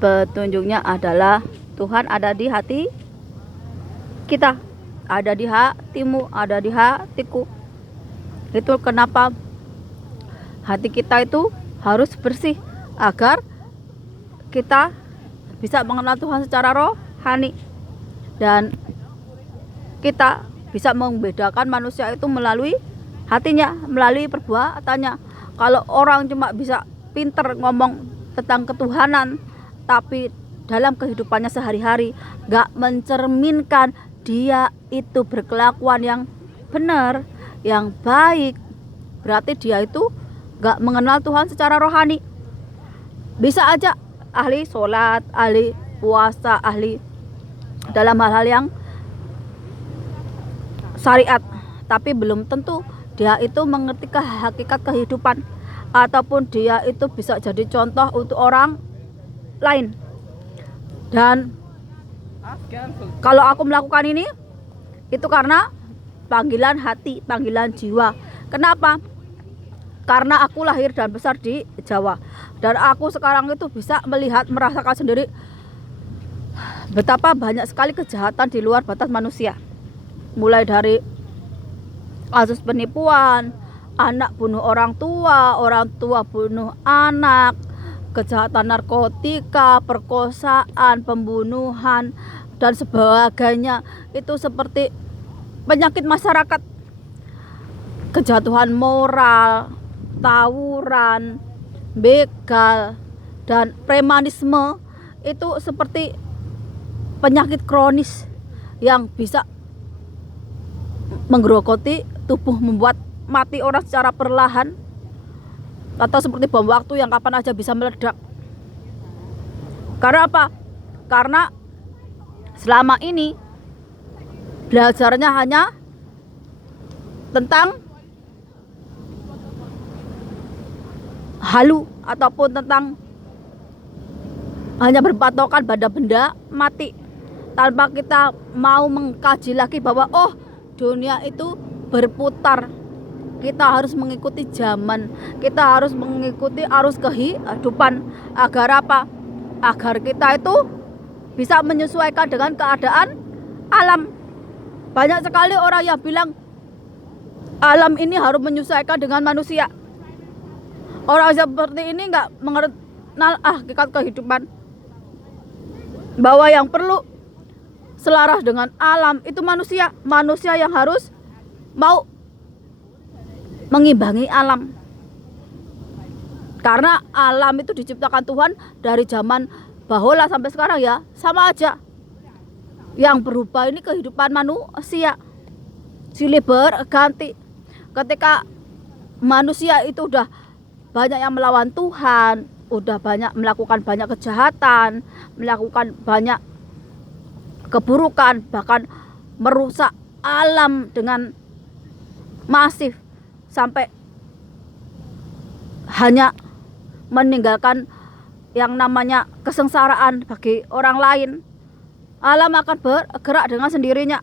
Petunjuknya adalah Tuhan ada di hati kita, ada di hatimu, ada di hatiku. Itu kenapa hati kita itu harus bersih agar kita bisa mengenal Tuhan secara rohani, dan kita bisa membedakan manusia itu melalui hatinya, melalui perbuatannya. Kalau orang cuma bisa pinter ngomong tentang ketuhanan, tapi dalam kehidupannya sehari-hari gak mencerminkan dia itu berkelakuan yang benar, yang baik, berarti dia itu gak mengenal Tuhan secara rohani. Bisa aja ahli sholat, ahli puasa, ahli dalam hal-hal yang syariat, tapi belum tentu dia itu mengerti hakikat kehidupan, ataupun dia itu bisa jadi contoh untuk orang lain. Dan kalau aku melakukan ini, itu karena panggilan hati, panggilan jiwa. Kenapa? Karena aku lahir dan besar di Jawa, dan aku sekarang itu bisa melihat, merasakan sendiri betapa banyak sekali kejahatan di luar batas manusia. Mulai dari kasus penipuan, anak bunuh orang tua bunuh anak, kejahatan narkotika, perkosaan, pembunuhan, dan sebagainya. Itu seperti penyakit masyarakat. Kejatuhan moral, tawuran, begal, dan premanisme itu seperti penyakit kronis yang bisa menggerogoti tubuh, membuat mati orang secara perlahan, atau seperti bom waktu yang kapan aja bisa meledak. Karena apa? Karena selama ini belajarnya hanya tentang halu, ataupun tentang hanya berpatokan pada benda mati, tanpa kita mau mengkaji lagi bahwa oh, dunia itu berputar. Kita harus mengikuti zaman, kita harus mengikuti arus kehidupan. Agar apa? Agar kita itu bisa menyesuaikan dengan keadaan alam. Banyak sekali orang yang bilang alam ini harus menyesuaikan dengan manusia. Orang seperti ini nggak mengenal hakikat kehidupan, bahwa yang perlu selaras dengan alam itu manusia yang harus mau mengimbangi alam. Karena alam itu diciptakan Tuhan dari zaman bahola sampai sekarang ya, sama aja. Yang berubah ini kehidupan manusia, silih berganti. Ketika manusia itu udah banyak yang melawan Tuhan, udah banyak melakukan banyak kejahatan, melakukan banyak keburukan, bahkan merusak alam dengan masif, sampai hanya meninggalkan yang namanya kesengsaraan bagi orang lain. Alam akan bergerak dengan sendirinya,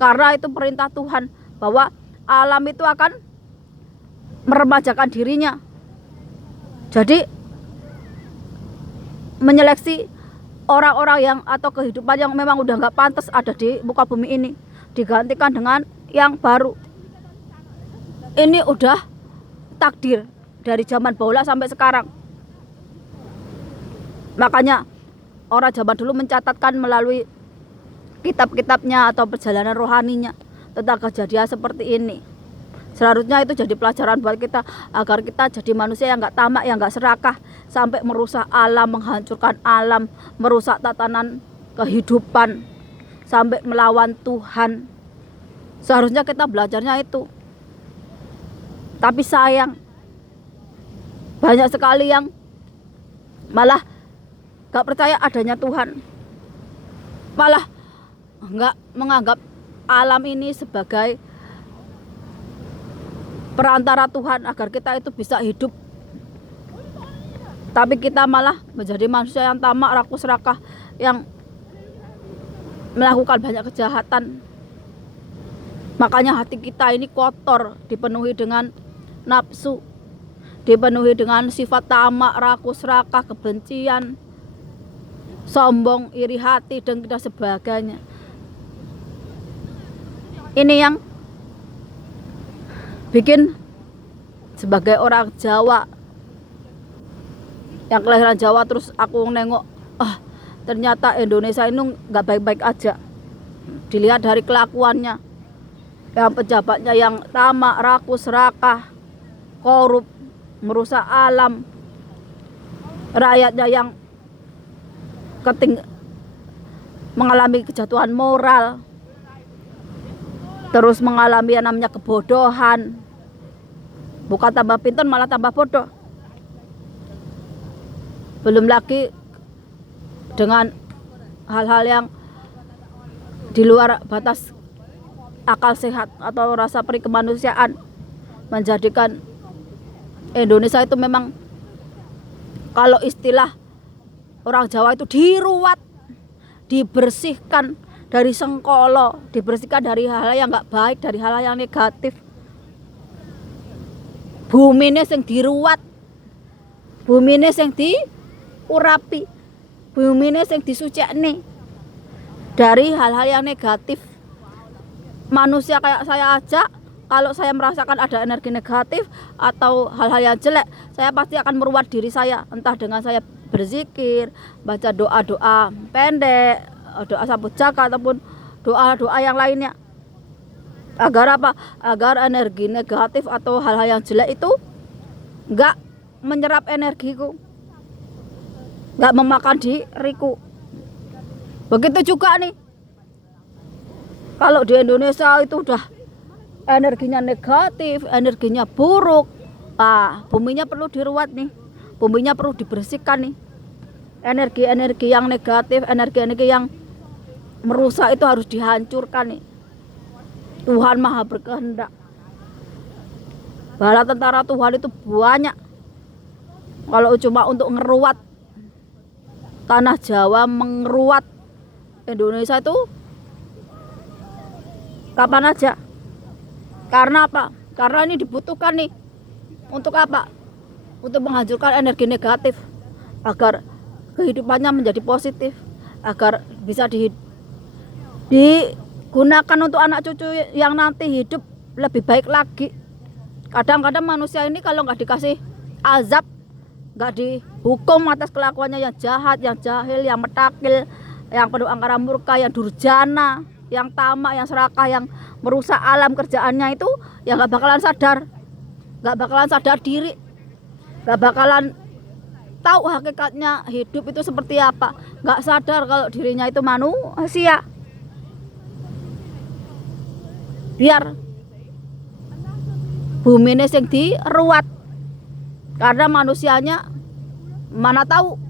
karena itu perintah Tuhan, bahwa alam itu akan meremajakan dirinya. Jadi menyeleksi orang-orang yang atau kehidupan yang memang udah nggak pantas ada di muka bumi ini, digantikan dengan yang baru. Ini udah takdir dari zaman bahola sampai sekarang. Makanya orang zaman dulu mencatatkan melalui kitab-kitabnya atau perjalanan rohaninya tentang kejadian seperti ini. Seharusnya itu jadi pelajaran buat kita, agar kita jadi manusia yang nggak tamak, yang nggak serakah, sampai merusak alam, menghancurkan alam, merusak tatanan kehidupan, sampai melawan Tuhan. Seharusnya kita belajarnya itu. Tapi sayang, banyak sekali yang malah gak percaya adanya Tuhan, malah gak menganggap alam ini sebagai perantara Tuhan agar kita itu bisa hidup. Tapi kita malah menjadi manusia yang tamak, rakus, serakah, yang melakukan banyak kejahatan. Makanya hati kita ini kotor, dipenuhi dengan nafsu, dipenuhi dengan sifat tamak, rakus, serakah, kebencian, sombong, iri hati, dan sebagainya. Ini yang bikin sebagai orang Jawa yang kelahiran Jawa, terus aku nengok, ternyata Indonesia ini nggak baik-baik aja. Dilihat dari kelakuannya, yang pejabatnya yang tamak, rakus, serakah, korup, merusak alam, rakyatnya yang mengalami kejatuhan moral, terus mengalami yang namanya kebodohan. Bukan tambah pintar, malah tambah bodoh. Belum lagi dengan hal-hal yang di luar batas akal sehat atau rasa peri kemanusiaan, menjadikan Indonesia itu memang, kalau istilah orang Jawa itu, diruat, dibersihkan dari sengkolo, dibersihkan dari hal-hal yang nggak baik, dari hal-hal yang negatif. Bumi ini yang diruat, bumi ini yang diurapi, bumi ini yang disucikne dari hal-hal yang negatif. Manusia kayak saya aja, kalau saya merasakan ada energi negatif atau hal-hal yang jelek, saya pasti akan meruat diri saya, entah dengan saya berzikir, baca doa-doa pendek, doa sambut jaka, ataupun doa-doa yang lainnya. Agar apa? Agar energi negatif atau hal-hal yang jelek itu nggak menyerap energiku, nggak memakan diriku. Begitu juga nih, kalau di Indonesia itu udah energinya negatif, energinya buruk, buminya perlu diruat nih, buminya perlu dibersihkan nih. Energi-energi yang negatif, energi-energi yang merusak itu harus dihancurkan nih. Tuhan Maha berkehendak. Bala tentara Tuhan itu banyak. Kalau cuma untuk ngeruat tanah Jawa, mengeruat Indonesia itu kapan aja. Karena apa? Karena ini dibutuhkan nih. Untuk apa? Untuk menghancurkan energi negatif, agar kehidupannya menjadi positif, agar bisa digunakan untuk anak cucu yang nanti hidup lebih baik lagi. Kadang-kadang manusia ini kalau nggak dikasih azab, nggak dihukum atas kelakuannya yang jahat, yang jahil, yang metakil, yang penuh angkara murka, yang durjana, yang tamak, yang serakah, yang merusak alam kerjaannya itu, ya nggak bakalan sadar, nggak bakalan sadar diri, nggak bakalan tahu hakikatnya hidup itu seperti apa, nggak sadar kalau dirinya itu manusia. Biar bumi ini yang diruat, karena manusianya mana tahu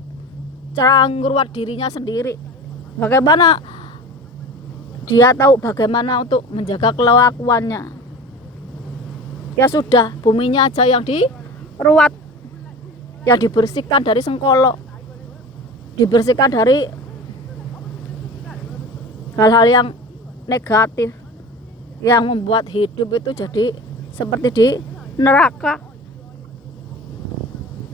cara ngeruat dirinya sendiri. Bagaimana dia tahu bagaimana untuk menjaga kelakuannya? Ya sudah, buminya aja yang diruat, yang dibersihkan dari sengkolo, dibersihkan dari hal-hal yang negatif yang membuat hidup itu jadi seperti di neraka.